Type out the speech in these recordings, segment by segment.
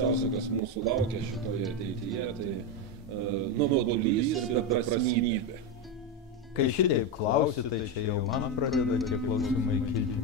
baisiausia, kas mūsų laukia šitoje ateityje, tai nuobodulys ir beprasmybė. Kai šitaip klausi, tai čia jau man pradeda tie klausimai kilti.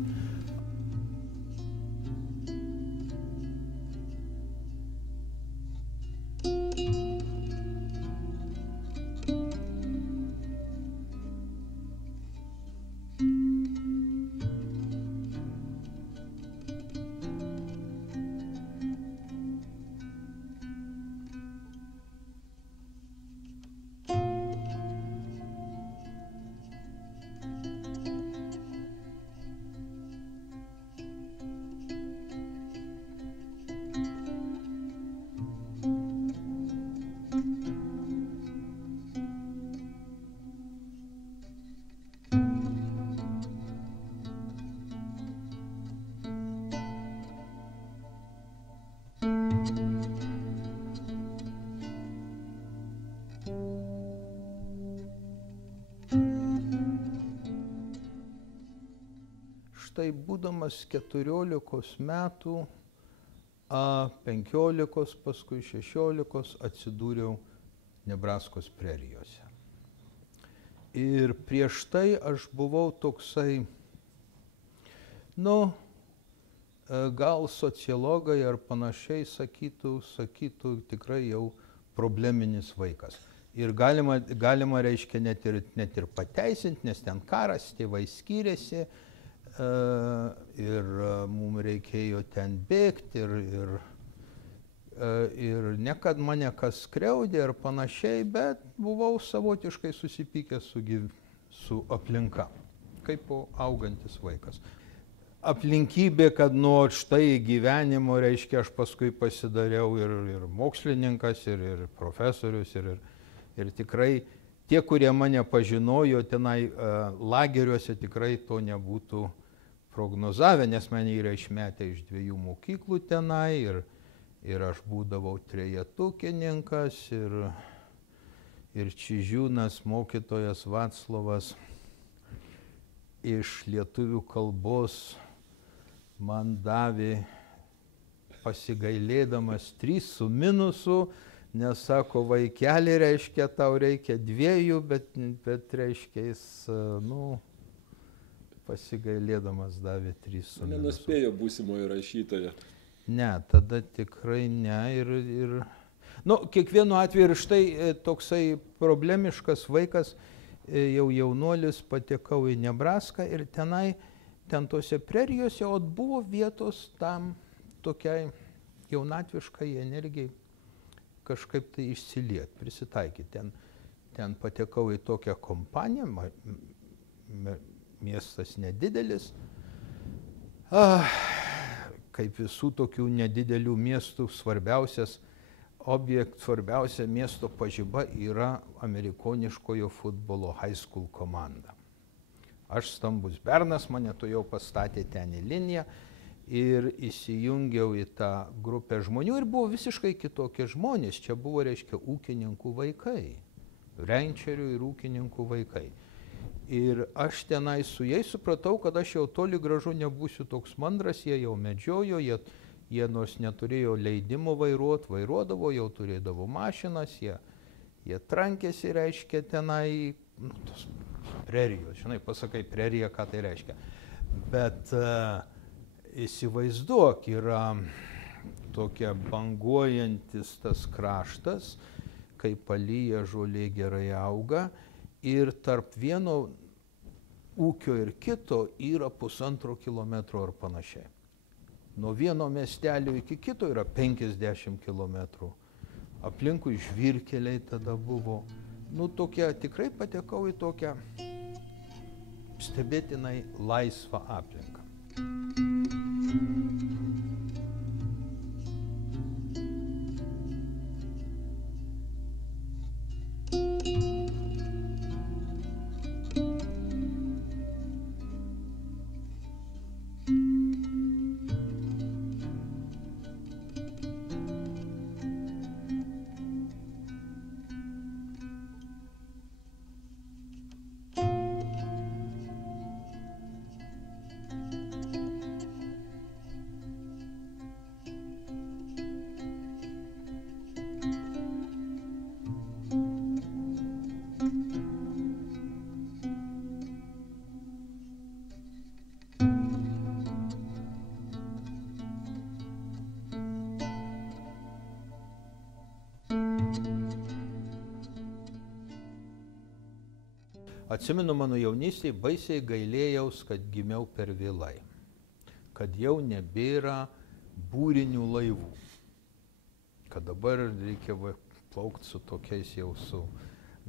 Štai būdamas 14 metų, 15, paskui 16 atsidūriau Nebraskos prerijose. Ir prieš tai aš buvau toksai, gal sociologai ar panašiai sakytų tikrai jau probleminis vaikas. Ir galima reiškia net ir pateisinti, nes ten karas, tėvai skyrėsi, ir mums reikėjo ten bėgti ir nekad mane kas skriaudė ir panašiai, bet buvau savotiškai susipykęs su aplinka, kaip augantis vaikas. Aplinkybė, kad nuo štai gyvenimo, reiškia, aš paskui pasidariau ir mokslininkas, ir profesorius, ir tikrai tie, kurie mane pažinojo tenai lageriuose, tikrai to nebūtų prognozavę, nes mane yra išmetę iš 2 mokyklų tenai ir aš būdavau trejetukininkas ir Čižiūnas, mokytojas Vaclovas iš lietuvių kalbos man davė pasigailėdamas 3 su minusu, nes sako, vaikeli, reiškia, tau reikia 2, bet reiškia, jis, pasigailėdamas davė 3 su minusu. Nenuspėjo būsimojo rašytojo. Ne, tada tikrai ne. Kiekvienu atveju ir štai toksai problemiškas vaikas, jau jaunuolis, patekau į Nebraską ir ten tose prerijose buvo vietos tam tokiai jaunatviškai energijai kažkaip tai išsiliet, prisitaikyti. Ten patekau į tokią kompaniją, miestas nedidelis. Kaip visų tokių nedidelių miestų svarbiausia miesto pažiba yra amerikoniškojo futbolo high school komanda. Aš stambus bernas, mane tuojau pastatė ten į liniją ir įsijungiau į tą grupę žmonių ir buvo visiškai kitokie žmonės. Čia buvo, reiškia, ūkininkų vaikai, renčerių ir ūkininkų vaikai. Ir aš tenai su jais supratau, kad aš jau toli gražu nebūsiu toks mandras, jie jau medžiojo, jie nors neturėjo leidimo vairuodavo, jau turėdavo mašinas, jie trankėsi, reiškia, tenai, tos prerijos, žinai, pasakai prerija, ką tai reiškia. Bet įsivaizduok, yra tokia banguojantis tas kraštas, kai palyja žolė gerai auga, ir tarp vieno ūkio ir kito yra 1,5 kilometro ar panašiai. Nuo vieno miestelio iki kito yra 50 kilometrų. Aplinkui žvyrkeliai tada buvo. Tikrai patekau į tokią stebėtinai laisvą aplinką. Atsimenu, mano jaunystėje baisiai gailėjaus, kad gimiau per vėlai, kad jau nebėra būrinių laivų, kad dabar reikia plaukti su tokiais jau su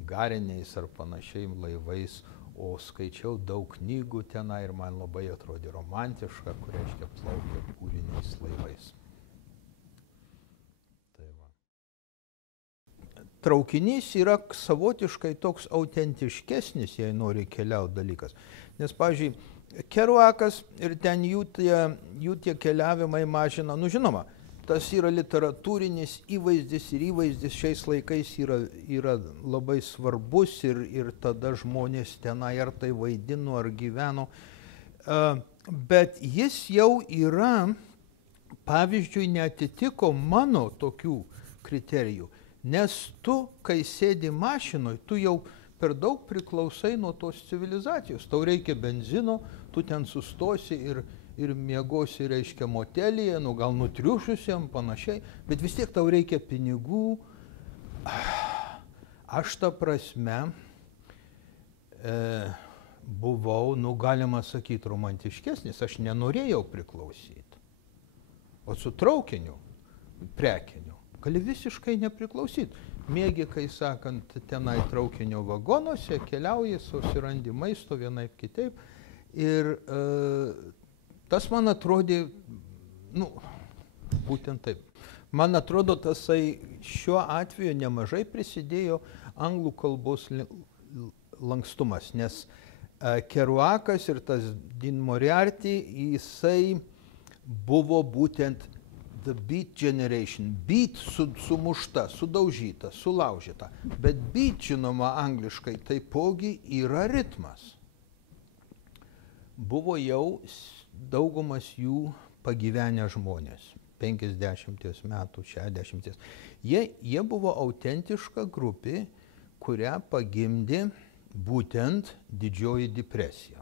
gariniais ar panašiai laivais, o skaičiau daug knygų tenai ir man labai atrodė romantiška, kur reiškia plaukia būriniais laivais. Tai va. Traukinys yra savotiškai toks autentiškesnis, jei nori keliauti dalykas. Nes, pavyzdžiui, Keruakas ir ten jų tie keliavimai mažina, nu žinoma, tas yra literatūrinis įvaizdis ir įvaizdis šiais laikais yra labai svarbus ir tada žmonės tenai ar tai vaidino ar gyveno. Bet jis jau yra, pavyzdžiui, neatitiko mano tokių kriterijų, nes tu, kai sėdi mašinoje, tu jau per daug priklausai nuo tos civilizacijos. Tau reikia benzino, tu ten sustosi ir miegosi, reiškia, motelyje, nu gal nutriušusiam, panašiai, bet vis tiek tau reikia pinigų. Aš ta prasme buvau, nu galima sakyti, romantiškesnis, aš nenorėjau priklausyti. O su traukiniu, prekiniu, gali visiškai nepriklausyti. Mėgi, kai sakant, tenai traukinio vagonuose, keliauji, susirandi maisto vienaip kitaip. Ir tas man atrodė, nu, būtent taip. Man atrodo, tasai šiuo atveju nemažai prisidėjo anglų kalbos lankstumas, nes Keruakas ir tas Dean Moriarty, jisai buvo būtent the beat generation. Beat sumušta, sudaužyta, sulaužyta. Bet beat, žinoma, angliškai taipogi yra ritmas. Buvo jau daugumas jų pagyvenę žmonės, 50 metų, 60. Jie buvo autentiška grupė, kurią pagimdė būtent Didžioji depresija.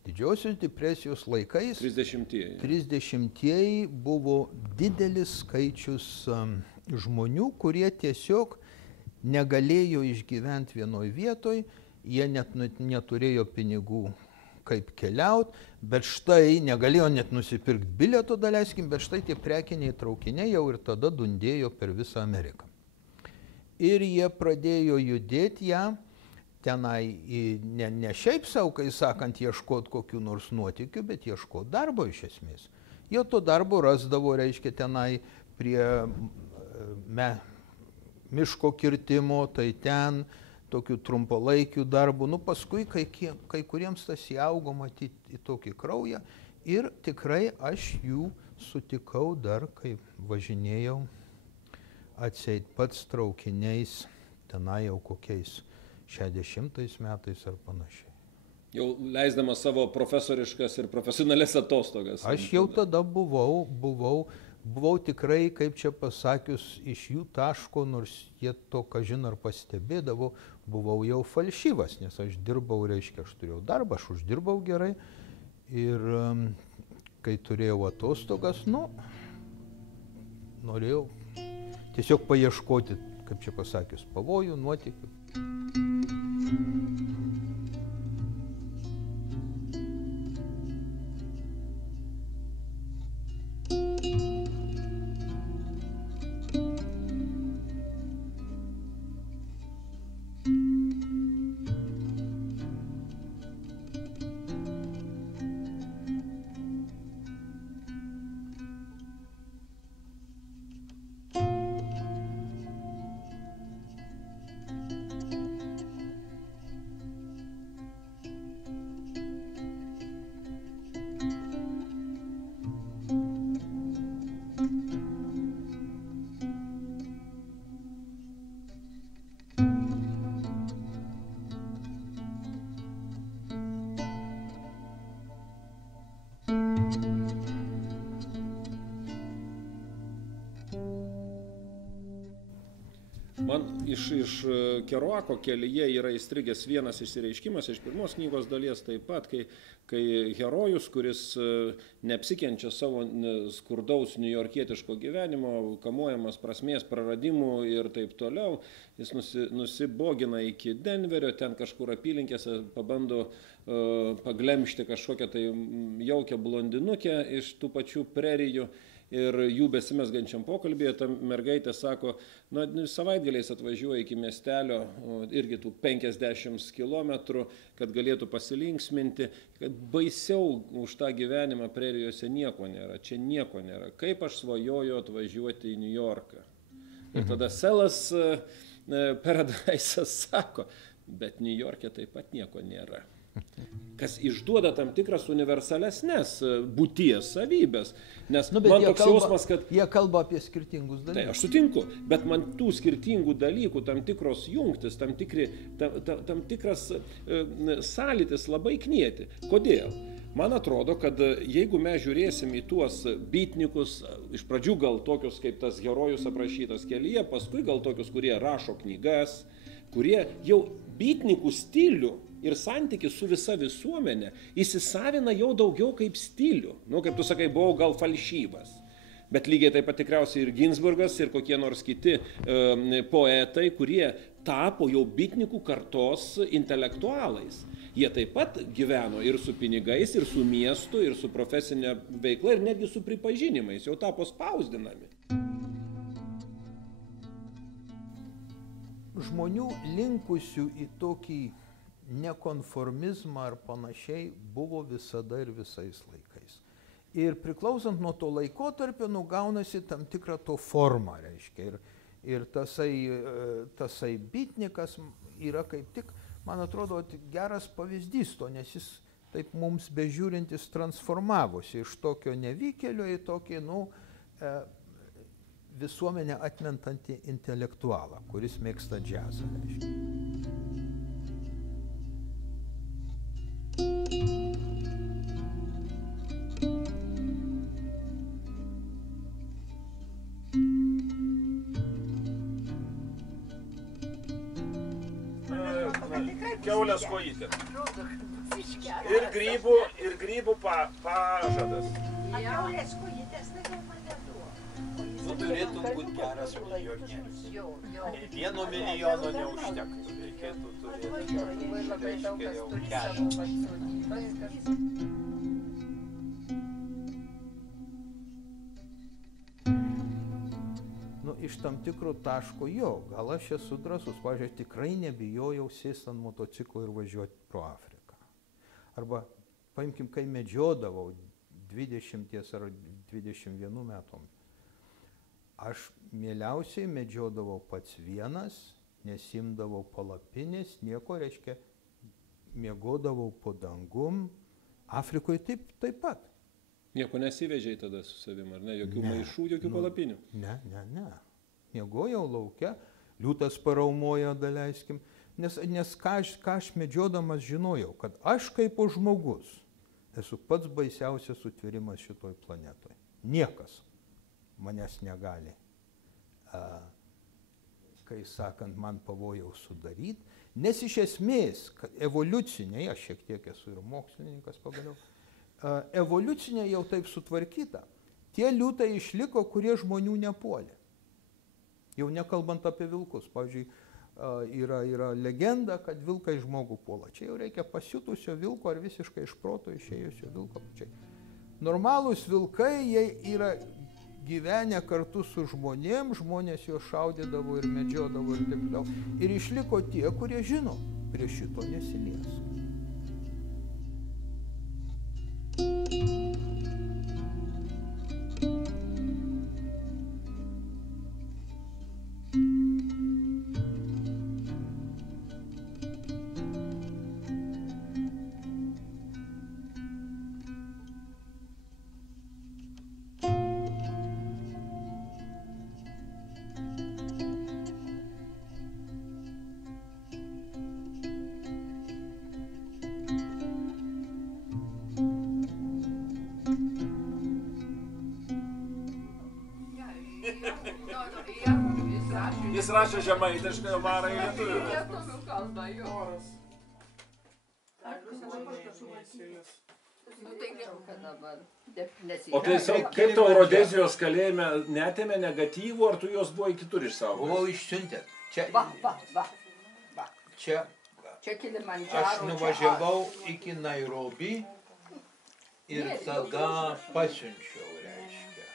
Didžiosios depresijos laikais 30-ieji buvo didelis skaičius žmonių, kurie tiesiog negalėjo išgyventi vienoj vietoj, jie net neturėjo pinigų kaip keliauti, bet štai negalėjo net nusipirkti bilieto, daleiskim, bet štai tie prekiniai traukiniai jau ir tada dundėjo per visą Ameriką. Ir jie pradėjo judėti ją tenai ne šiaip sau, kai sakant, ieškoti kokių nors nuotykių, bet ieškoti darbo iš esmės. Jie to darbo rasdavo, reiškia, tenai prie miško kirtimo, tai ten tokių trumpalaikių darbų. Nu, paskui kai kuriems tas įaugo matyti į tokį kraują ir tikrai aš jų sutikau dar, kai važinėjau atseit pats traukiniais, tenai jau kokiais 60 metais ar panašiai. Jau leisdamas savo profesoriškas ir profesionalias atostogas. Aš jau tada buvau tikrai, kaip čia pasakius, iš jų taško, nors jie to, kažin ar pastebėdavo, buvau jau falšyvas, nes aš dirbau, reiškia, aš turėjau darbą, aš uždirbau gerai ir kai turėjau atostogas, nu, norėjau tiesiog paieškoti, kaip čia pasakius, pavojų, nuotykių. Man iš Kerouako kelyje yra įstrigęs vienas išsireiškimas iš pirmos knygos dalies taip pat, kai herojus, kuris neapsikenčia savo skurdaus niujorkietiško gyvenimo, kamuojamas prasmės praradimų ir taip toliau, jis nusibogina iki Denverio, ten kažkur apylinkėse pabando paglemžti kažkokią tai jaukią blondinukę iš tų pačių prerijų. Ir jų besimesgančiam pokalbėje ta mergaitė sako, savaitgaliais atvažiuoja iki miestelio, irgi tų 50 kilometrų, kad galėtų pasilinksminti, kad baisiau už tą gyvenimą prerijose nieko nėra, čia nieko nėra. Kaip aš svajoju atvažiuoti į New Yorką. Ir tada Selas Paradise'as sako, bet New York'e taip pat nieko nėra. Kas išduoda tam tikras universalesnės būties savybės. Nes man toks jausmas, kad... Jie kalba apie skirtingus dalykus. Tai aš sutinku, bet man tų skirtingų dalykų, tam tikros jungtis, tam tikras sąlytis labai knieti. Kodėl? Man atrodo, kad jeigu mes žiūrėsim į tuos bytnikus, iš pradžių gal tokius kaip tas herojus aprašytas kelyje, paskui gal tokius, kurie rašo knygas, kurie jau bytnikų stilių ir santykis su visa visuomenė įsisavina jau daugiau kaip stilių. Kaip tu sakai, buvau gal falšyvas. Bet lygiai taip pat tikriausiai ir Ginsburgas, ir kokie nors kiti poetai, kurie tapo jau bitnikų kartos intelektualais. Jie taip pat gyveno ir su pinigais, ir su miestu, ir su profesinė veikla, ir netgi su pripažinimais, jau tapo spausdinami. Žmonių linkusių į tokį nekonformizmą ar panašiai buvo visada ir visais laikais. Ir priklausant nuo to laikotarpio, gaunasi tam tikrą to formą, reiškia. Ir tasai bitnikas yra kaip tik, man atrodo, geras pavyzdys to, nes jis taip mums bežiūrintis transformavosi iš tokio nevykėlio į tokį, visuomenę atmentantį intelektualą, kuris mėgsta džiazą, reiškia. Kiaulės kojytė. Ir grybų pažadas. Kiaulės kojytės, tai gal man neduo. Tu turėtum būti geras milijonierius. 1 milijono neužtektų, reikėtų turėti jau keletą. Iš tam tikro taško gal aš esu drąsus, pavyzdžiui, tikrai nebijojau sėsti ant motociklo ir važiuoti pro Afriką. Arba, paimkim, kai medžiodavau 20 ar 21 metom, aš mieliausiai medžiodavau pats vienas, nesimdavau palapinės, nieko, reiškia, miegodavau po dangum, Afrikoje taip pat. Nieko nesivežiai tada su savim, ar ne? Jokių maišų, jokių palapinių? Ne. Miegojau lauke, liūtas paraumojo, daleiskim, nes ką aš medžiodamas žinojau, kad aš kaip žmogus esu pats baisiausias sutvėrimas šitoj planetoje. Niekas manęs negali, kai sakant, man pavojaus sudaryti, nes iš esmės, kad evoliuciniai, aš šiek tiek esu ir mokslininkas pagaliau, evoliucinė jau taip sutvarkyta, tie liūtai išliko, kurie žmonių nepuolė. Jau nekalbant apie vilkus. Pavyzdžiui, yra legenda, kad vilkai žmogų puola. Čia jau reikia pasiutusio vilko ar visiškai iš proto išėjusio vilko. Normalūs vilkai, jie yra gyvenę kartu su žmonės juos šaudydavo ir medžiodavo ir taip toliau. Ir išliko tie, kurie žino, prie šito nesilies. rašė žemaitiškai, varą į lietuvių. Lietuvių kalba, jo. Nu tai lieka dabar. O tai kaip tau Rodezijos kalėjime netėmė negatyvų, ar tu jos buvai kitur išsaugojęs? Buvau išsiuntęs. Va. Čia Čia Kilimandžaro. aš nuvažiavau iki Nairobi ir tada pasiunčiau, reiškia.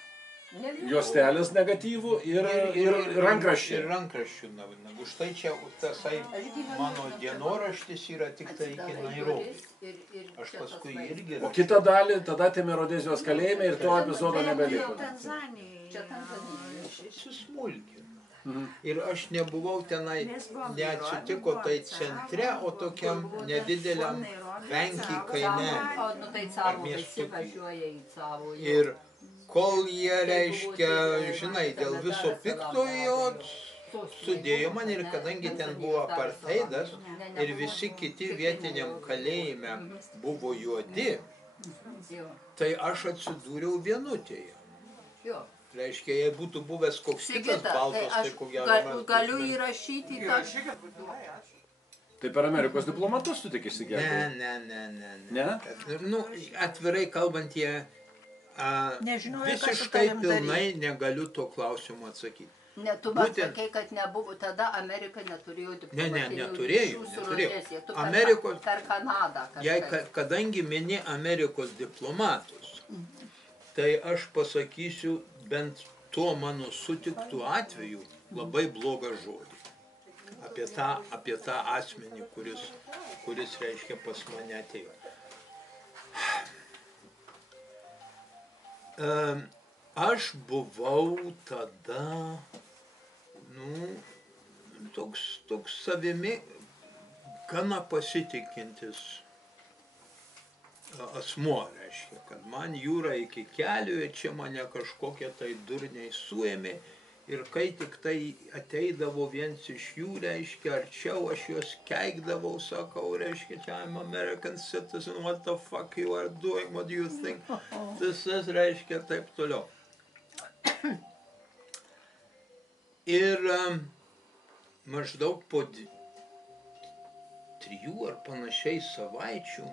Juostelės negatyvų ir rankraščių. Ir rankraščių. Už tai čia tasai mano dienoraštis yra tik tai iki Nairobi. Aš paskui irgi... O kitą dalį tada atėmė Rodezijos kalėjime ir to epizodo nebeliko. Čia Tanzanija. Susmulkino. Ir aš nebuvau tenai, neatsitiko tai centre, o tokiam nedideliam Venky kaimeliui. Nu tai Cavo visi važiuoja į Cavo. Ir kol jie, reiškia, žinai, dėl viso piktojo sudėjo man ir kadangi ten buvo apartheidas ir visi kiti vietiniam kalėjime buvo juodi, tai aš atsidūriau vienutėje. Reiškia, jei būtų buvęs koks kitas baltas, tai ko gero... Galiu įrašyti tą... Tai per Amerikos diplomatus tu tik išsigelbėjai? Ne. Nu, atvirai kalbant, jie visiškai pilnai negaliu to klausimu atsakyti. Ne, tu man sakei, kad nebuvo, tada Amerika neturėjo diplomatinių ryšių su Rodezija. Tu per Kanadą kažkaip. Kadangi mini Amerikos diplomatus, tai aš pasakysiu bent tuo mano sutiktų atveju labai blogą žodį. Apie tą asmenį, kuris reiškia pas mane atėjo. Aš buvau tada, toks savimi gana pasitikintis asmuo, reiškia, kad man jūra iki kelių, čia mane kažkokie tai durniai suėmė ir kai tik tai ateidavo viens iš jų, reiškia, arčiau, aš juos keikdavau, sakau, reiškia, čia I'm American citizen, what the fuck you are doing, what do you think this is, reiškia, taip toliau. Ir maždaug po 3 ar panašiai savaičių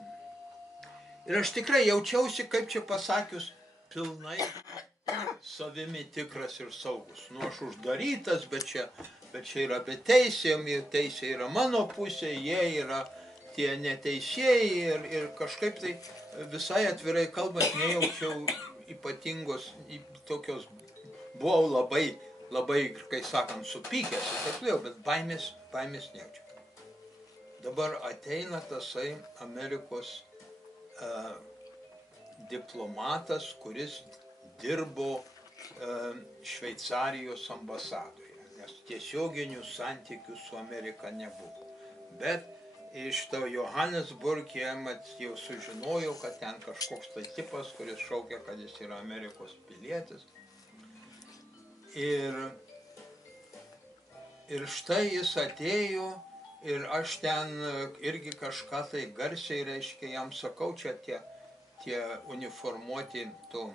ir aš tikrai jaučiausi, kaip čia pasakius, pilnai savimi tikras ir saugus. Nu, aš uždarytas, bet čia yra be teisėm, ir teisė yra mano pusė, jie yra tie neteisėjai ir kažkaip tai visai atvirai kalbant nejaučiau ypatingos, tokios, buvau labai, kai sakant, supykęs, bet baimės nejaučiau. Dabar ateina tasai Amerikos diplomatas, kuris dirbo Šveicarijos ambasadoje, nes tiesioginių santykių su Amerika nebuvo. Bet iš to Johannesburg jau sužinojo, kad ten kažkoks tai tipas, kuris šaukia, kad jis yra Amerikos pilietis. Ir štai jis atėjo ir aš ten irgi kažką tai garsiai, reiškia, jam sakau, čia tie uniformuoti to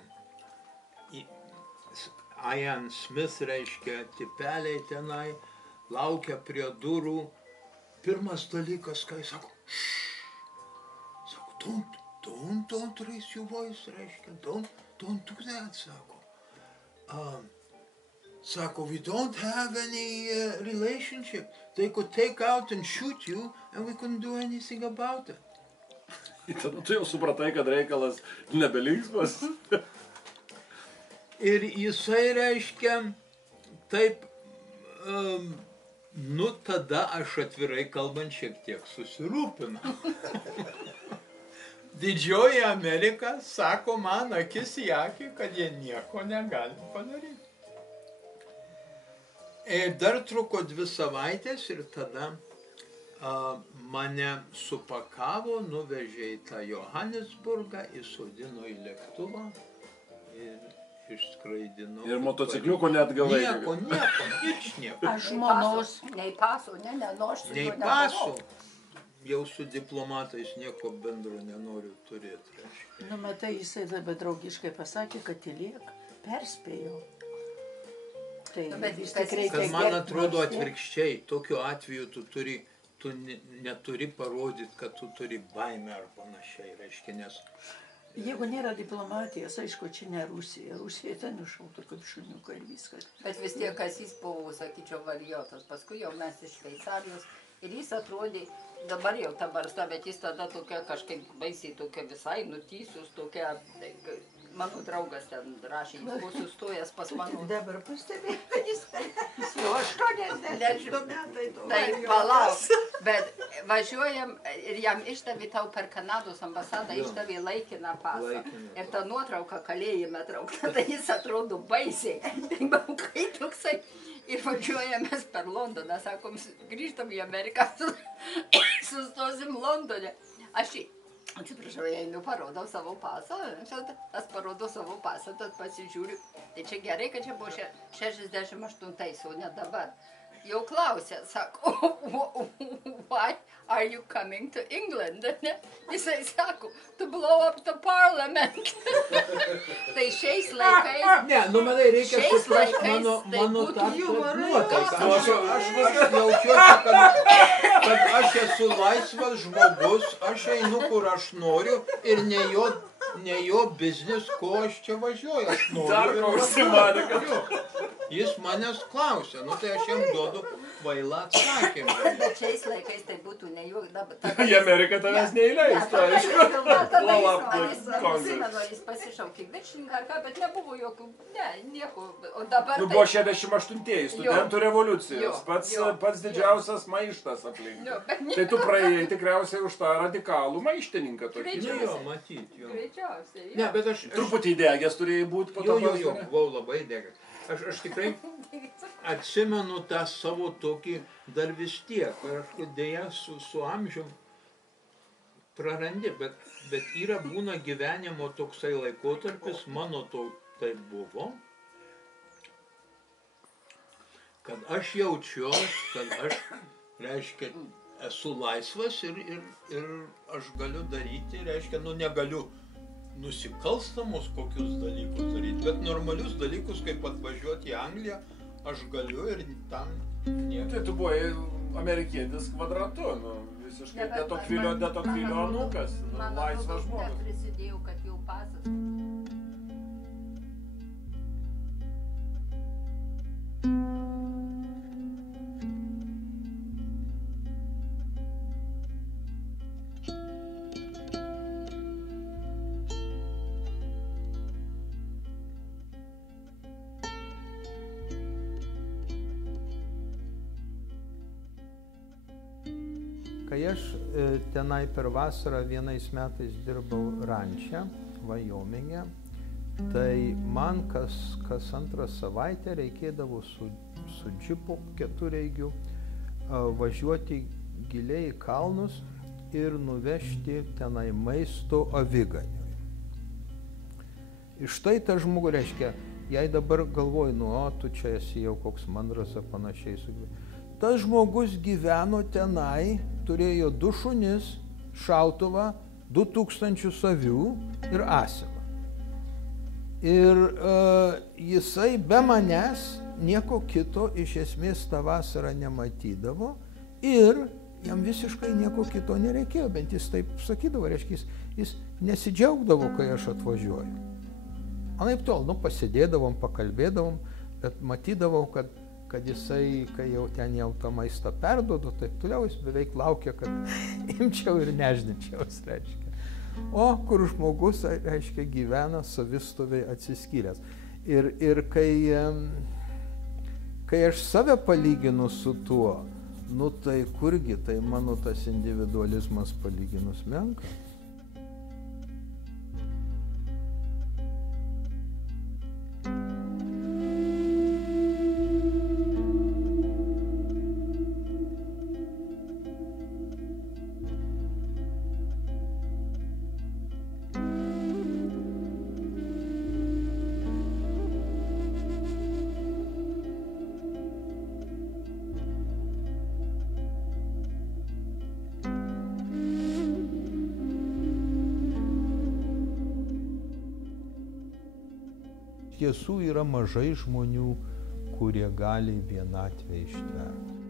Ian Smith, reiškia, tipeliai tenai, laukia prie durų. Pirmas dalykas, kai sako, don't raise your voice, reiškia, don't do that, sako. Sako, we don't have any relationship. They could take out and shoot you and we couldn't do anything about it. Tada tu jau supratai, kad reikalas nebelinksmas. Ir jisai, reiškia, taip, tada aš atvirai kalbant šiek tiek susirūpinau. Didžioji Amerika sako man akis į akį, kad jie nieko negali padaryti. Ir dar truko 2 savaitės ir tada mane supakavo, nuvežė į tą Johannesburgą, įsodino į lėktuvą ir išskraidino. Ir motocikliuko net gavai? Nieko, nieko. Aš žmonos, nei paso, nors su juo nebuvau. Jau su diplomatais nieko bendro nenoriu turėti. Nu, matai, jisai dabar draugiškai pasakė, kad tylėk, perspėjo. Bet vis tik tik reikia Kad man gerbt atrodo nors, ne? atvirkščiai, tokiu atveju tu neturi parodyti, kad tu turi baimę ar panašiai, reiškia, nes Jeigu nėra diplomatijos, aišku, čia ne Rusija. Rusija ten nušautų kaip šuniuką ir viskas. Bet vis tiek, kas jis buvo, sakyčiau, varijotas. Paskui jau mes iš Šveicarijos ir jis atrodė, dabar jau ta barzda, bet jis tada tokia kažkaip baisiai tokia visai nutysus, tokia, mano draugas ten rašė, jis buvo sustojęs pas mano. Dabar pastebėjau, kad jis jau 82 metai. Tai palauk, bet važiuojam ir jam ištavė tau per Kanados ambasadą, ištavė laikiną pasą. Ir ta nuotrauka kalėjime traukta, tai jis atrodo baisiai. Tai baukai toksai. Ir važiuojamės per Londoną, sakom, grįžtam į Ameriką, sustosim Londone. Aš atsiprašau, einu, parodau savo pasą, aš parodau savo pasą, tad pasižiūriu. Tai čia gerai, kad čia buvo 68, o ne dabar. Jau klausė, sako, why are you coming to England? Jisai sako, to blow up the parliament. Tai šiais laikais... Ne, manai, reikia suprasti mano tą nuotaiką. Aš jaučiuosi, kad aš esu laisvas žmogus, aš einu, kur aš noriu ir ne jo biznis, ko aš čia važiuoju. Aš noriu. Dar ko užsimanė, kad... Jis manęs klausia, tai aš jam duodu kvailą atsakymą. Bet šiais laikais tai būtų ne jų dabar. Į Ameriką tavęs neįleistų, aišku. Jis pasišaukė viršininką ar ką, bet nebuvo jokių, nieko. O dabar... Buvo 68-ieji studentų revoliucijos, pats didžiausias maištas aplink. Tai tu praėjai tikriausiai už tą radikalų maištininką tokį. Jo, matyt, jo. Greičiausiai, Ne, bet aš... Truputį įdegęs turėjai būti po to. Jo, buvau labai įdegęs. Aš tikrai atsimenu tą savo tokį dar vis tiek, aš dėja su amžium prarandi, bet yra būna gyvenimo toksai laikotarpis, mano tai buvo, kad aš jaučiuosi, kad aš, reiškia, esu laisvas ir aš galiu daryti, reiškia, negaliu nusikalstamus kokius dalykus daryti, bet normalius dalykus, kaip atvažiuoti į Angliją, aš galiu ir tam nieko. Tai tu buvai amerikietis kvadratu, visiškai detokvilio anūkas, laisvas žmogus. Prisidėjau, kad jau pasas. Kai aš tenai per vasarą vienais metais dirbau ranče, Vajominge, tai man kas antrą savaitę reikėdavo su džipu ketureigiu važiuoti giliai į kalnus ir nuvežti tenai maisto aviganiui. Ir štai tas žmogus, reiškia, jei dabar galvoju, tu čia esi jau koks mandras ar panašiai sugyveni. Tas žmogus gyveno tenai, turėjo 2 šunis, šautuvą, 2000 avių ir asilą. Ir jisai be manęs nieko kito iš esmės tą vasarą nematydavo ir jam visiškai nieko kito nereikėjo, bent jis taip sakydavo, reiškia, jis nesidžiaugdavo, kai aš atvažiuoju. Anaip tol, pasėdėdavom, pakalbėdavom, bet matydavau, kad jisai, kai jau ten jau tą maistą perduodu, taip toliau jis beveik laukia, kad imčiau ir neždinčiaus, reiškia. O kur žmogus, reiškia, gyvena savistoviai atsiskyręs. Ir kai aš save palyginu su tuo, tai kurgi, tai mano tas individualizmas palyginus menkas. Tiesų yra mažai žmonių, kurie gali vienatvę ištverti.